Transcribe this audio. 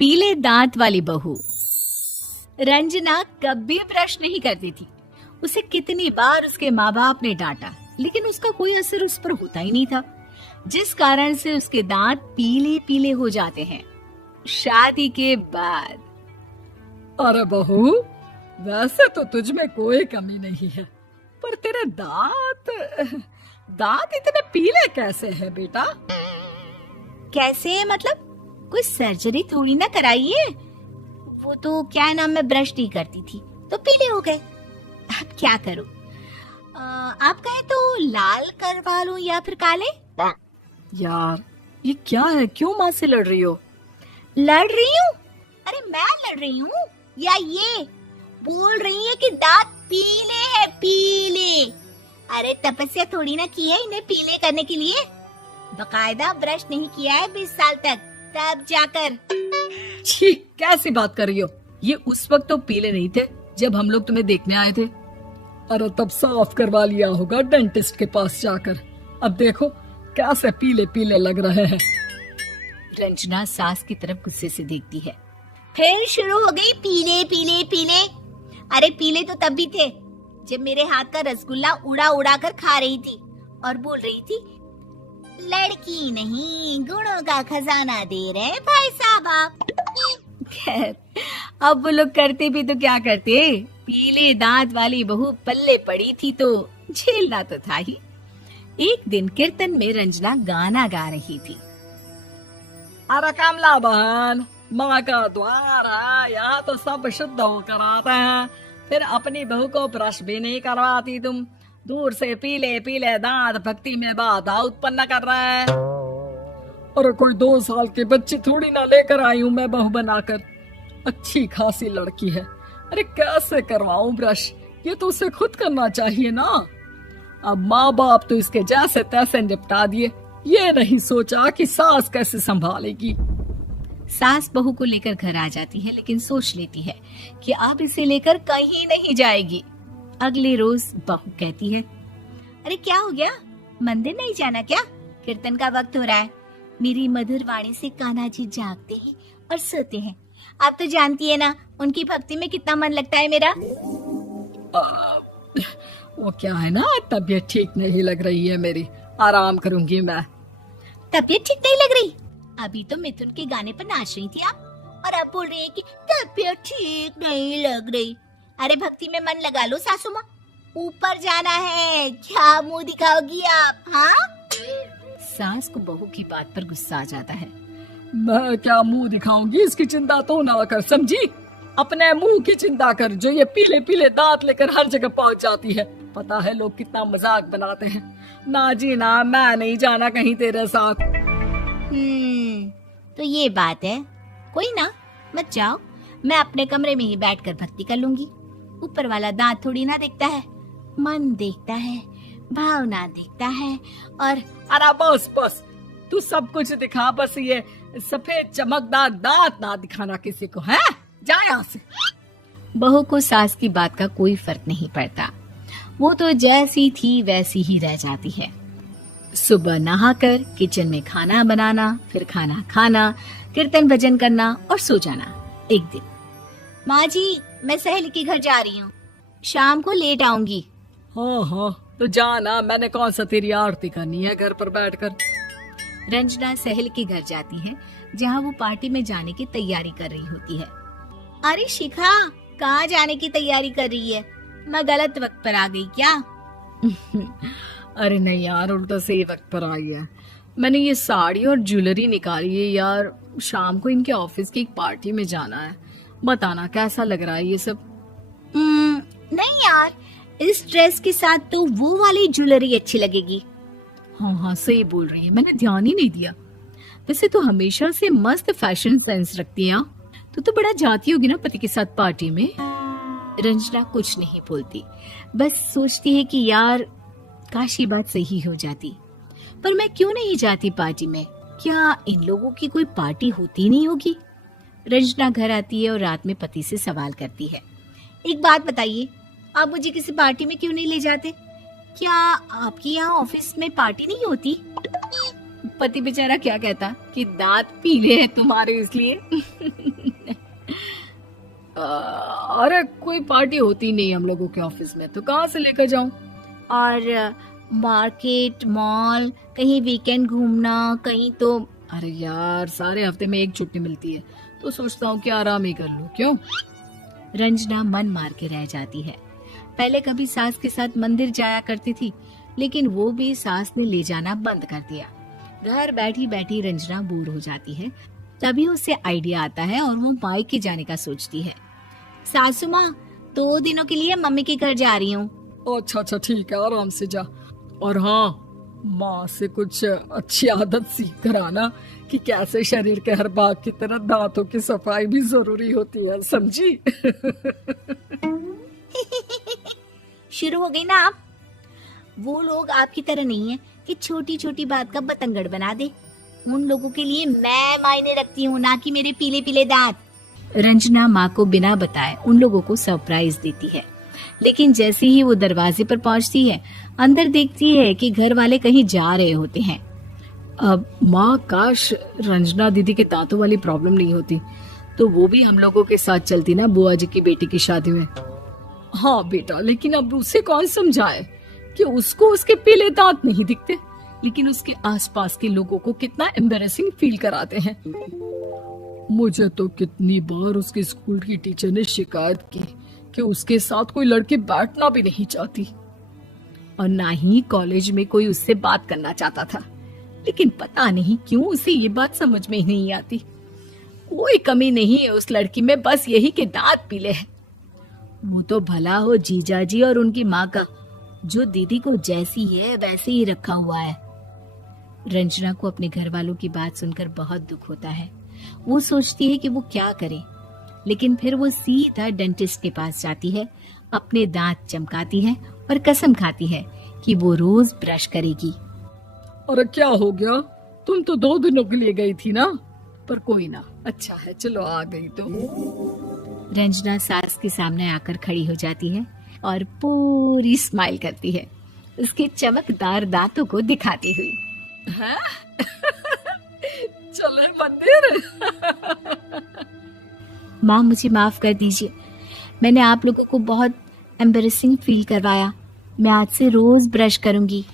पीले दांत वाली बहू। रंजना कभी ब्रश नहीं करती थी। उसे कितनी बार उसके माँ बाप ने डांटा, लेकिन उसका कोई असर उस पर होता ही नहीं था, जिस कारण से उसके दांत पीले पीले हो जाते हैं। शादी के बाद। अरे बहू, वैसे तो तुझ में कोई कमी नहीं है, पर तेरे दांत इतने पीले कैसे हैं बेटा? कैसे मतलब? कोई सर्जरी थोड़ी ना कराइए। वो तो क्या नाम, मैं ब्रश नहीं करती थी तो पीले हो गए। अब क्या करूं? आप कहें तो लाल करवा लूं या फिर काले? यार ये क्या है, क्यों माँ से लड़ रही हो? लड़ रही हूँ? अरे मैं लड़ रही हूँ या ये बोल रही है कि दांत पीले हैं, पीले। अरे तपस्या थोड़ी ना की है इन्हें पीले करने के लिए। बकायदा ब्रश नहीं किया है 20 साल तक, तब जाकर। छी, कैसी बात कर रही हो? ये उस वक्त तो पीले नहीं थे जब हम लोग तुम्हें देखने आए थे। अरे तब साफ करवा लिया होगा डेंटिस्ट के पास जाकर। अब देखो कैसे पीले पीले लग रहे हैं। रंजना सास की तरफ गुस्से से देखती है। फिर शुरू हो गई पीले पीले पीले। अरे पीले तो तब भी थे जब मेरे हाथ का रसगुल्ला उड़ा उड़ा कर खा रही थी और बोल रही थी, लड़की नहीं गुणों का खजाना दे रहे भाई साहब आप। खैर, अब वो लोग करते भी तो क्या करते, पीले दांत वाली बहू पल्ले पड़ी थी तो झेलना तो था ही। एक दिन कीर्तन में रंजना गाना गा रही थी। अरे कमला बहन, माँ का द्वार है, यहाँ तो सब शुद्ध होकर आते हैं, फिर अपनी बहू को ब्रश भी नहीं करवाती तुम। दूर से पीले पीले दांत भक्ति में बाधा उत्पन्न कर रहे हैं। अरे कोई 2 साल की बच्ची थोड़ी ना लेकर आई हूँ मैं बहू बनाकर। अच्छी खासी लड़की है, अरे कैसे करवाऊं ब्रश? ये तो उसे खुद करना चाहिए ना। अब माँ बाप तो इसके जैसे तैसे निपटा दिए, ये नहीं सोचा कि सास कैसे संभालेगी। सास बहू को लेकर घर आ जाती है, लेकिन सोच लेती है कि अब इसे लेकर कहीं नहीं जाएगी। अगले रोज बहू कहती है, अरे क्या हो गया, मंदिर नहीं जाना क्या? कीर्तन का वक्त हो रहा है। मेरी मधुर वाणी से कान्हा जी जागते हैं और सोते हैं। आप तो जानती है ना उनकी भक्ति में कितना मन लगता है मेरा। वो क्या है ना, तबीयत ठीक नहीं लग रही है मेरी, आराम करूंगी मैं। तबीयत ठीक नहीं लग रही? अभी तो मिथुन के गाने पर नाच रही थी आप, और अब बोल रही है कि तबीयत ठीक नहीं लग रही। अरे भक्ति में मन लगा लो सासू माँ, ऊपर जाना है, क्या मुंह दिखाओगी आप? हाँ? सास को बहू की बात पर गुस्सा आ जाता है। मैं क्या मुंह दिखाऊंगी, इसकी चिंता तो ना कर, समझी? अपने मुंह की चिंता कर, जो ये पीले पीले दांत लेकर हर जगह पहुंच जाती है। पता है लोग कितना मजाक बनाते हैं। ना जी ना, मैं नहीं जाना कहीं तेरे साथ। तो ये बात है, कोई ना, मत जाओ, मैं अपने कमरे में ही बैठकर भक्ति कर लूंगी। ऊपर वाला दांत थोड़ी ना देखता है, मन देखता है, भावना देखता है। और अरे बस बस, तू सब कुछ दिखा, बस ये सफेद चमकदार दांत ना दिखाना किसी को, है? जा यहाँ से। बहू को सास की बात का कोई फर्क नहीं पड़ता, वो तो जैसी थी वैसी ही रह जाती है। सुबह नहाकर किचन में खाना बनाना, फिर खाना खाना, कीर्तन भजन करना और सो जाना। एक दिन, माँ जी मैं सहेली के घर जा रही हूँ, शाम को लेट आऊंगी। हाँ हाँ तो जाना, मैंने कौन सा तेरी आरती करनी है घर पर बैठकर। रंजना सहेली के घर जाती है, जहाँ वो पार्टी में जाने की तैयारी कर रही होती है। अरे शिखा, कहाँ जाने की तैयारी कर रही है? मैं गलत वक्त पर आ गई क्या? अरे नहीं यार, उल्टा सही वक्त पर आई है। मैंने ये साड़ी और ज्वेलरी निकाली है यार, शाम को इनके ऑफिस की एक पार्टी में जाना है। बताना कैसा लग रहा है ये सब? नहीं यार, इस ड्रेस के साथ तो वो वाली ज्वेलरी अच्छी लगेगी। हाँ हाँ सही बोल रही है, मैंने ध्यान ही नहीं दिया। वैसे तो हमेशा से मस्त फैशन सेंस रखती है। तो बड़ा जाती होगी ना पति के साथ पार्टी में। रंजना कुछ नहीं बोलती, बस सोचती है कि यार काश ये बात सही हो जाती, पर मैं क्यों नहीं जाती पार्टी में? क्या इन लोगों की कोई पार्टी होती नहीं होगी? रंजना घर आती है और रात में पति से सवाल करती है, एक बात बताइए, आप मुझे किसी पार्टी में क्यों नहीं ले जाते? क्या आपकी यहाँ ऑफिस में पार्टी नहीं होती? पति बेचारा क्या कहता कि दांत पीले हैं तुम्हारे इसलिए। अरे कोई पार्टी होती नहीं हम लोगों के ऑफिस में, तो कहाँ से लेकर जाऊं? और मार्केट, मॉल, कहीं वीकेंड घूमना, कहीं तो। अरे यार सारे हफ्ते में एक छुट्टी मिलती है, तो सोचता हूँ कि आराम ही कर लूं। क्यों? रंजना मन मार के रह जाती है। पहले कभी सास के साथ मंदिर जाया करती थी, लेकिन वो भी सास ने ले जाना बंद कर दिया। घर बैठी बैठी रंजना बोर हो जाती है। तभी उसे आइडिया आता है और वो मायके जाने का सोचती है। सासू माँ, 2 दिनों के लिए मम्मी के घर जा रही हूँ। अच्छा ठीक है, आराम से जा। और हाँ, माँ से कुछ अच्छी आदत सीख कर आना कि कैसे शरीर के हर भाग की तरह दांतों की सफाई भी जरूरी होती है, समझी? शुरू हो गई ना आप। वो लोग आपकी तरह नहीं है कि छोटी छोटी बात का बतंगड़ बना दे। उन लोगों के लिए मैं मायने रखती हूँ, ना कि मेरे पीले पीले दांत। रंजना माँ को बिना बताए उन लोगों को सरप्राइज देती है, लेकिन जैसे ही वो दरवाजे पर पहुंचती है, अंदर देखती है कि घर वाले कहीं जा रहे होते हैं। अब माँ, काश रंजना दीदी के दांतों वाली प्रॉब्लम नहीं होती, तो वो भी हम लोगों के साथ चलती ना बुआ जी की बेटी की शादी में। हाँ बेटा, लेकिन अब उसे कौन समझाए कि उसको उसके पीले दांत नहीं दिखते, लेकिन उसके आसपास के लोगों को कितना एम्बैरेसिंग फील कराते हैं। मुझे तो कितनी बार उसके स्कूल की टीचर ने शिकायत की कि उसके साथ कोई लड़की बैठना भी नहीं चाहती, और ना ही कॉलेज में कोई उससे बात करना चाहता था। लेकिन पता नहीं क्यों उसे ये बात समझ में ही नहीं आती। कोई कमी नहीं है उस लड़की में, बस यही कि दांत पीले हैं। वो तो भला हो जीजा जी और उनकी माँ का, जो दीदी को जैसी है वैसे ही रखा हुआ है। रंजना को अपने घर वालों की बात सुनकर बहुत दुख होता है। वो सोचती है कि वो क्या करे, लेकिन फिर वो सीधा डेंटिस्ट के पास जाती है, अपने दांत चमकाती है और कसम खाती है कि वो रोज ब्रश करेगी। अरे क्या हो गया? तुम तो 2 दिनों के लिए गई थी ना। पर कोई ना, अच्छा है, चलो आ गई तो। रंजना सास के सामने आकर खड़ी हो जाती है और पूरी स्माइल करती है, उसके चमकदार दांतों को दिखाती हुई। हैं? चले मंदिर। माँ, मुझे माफ कर दीजिए, मैंने आप लोगों को बहुत एम्बैरेसिंग फील करवाया। मैं आज से रोज ब्रश करूंगी।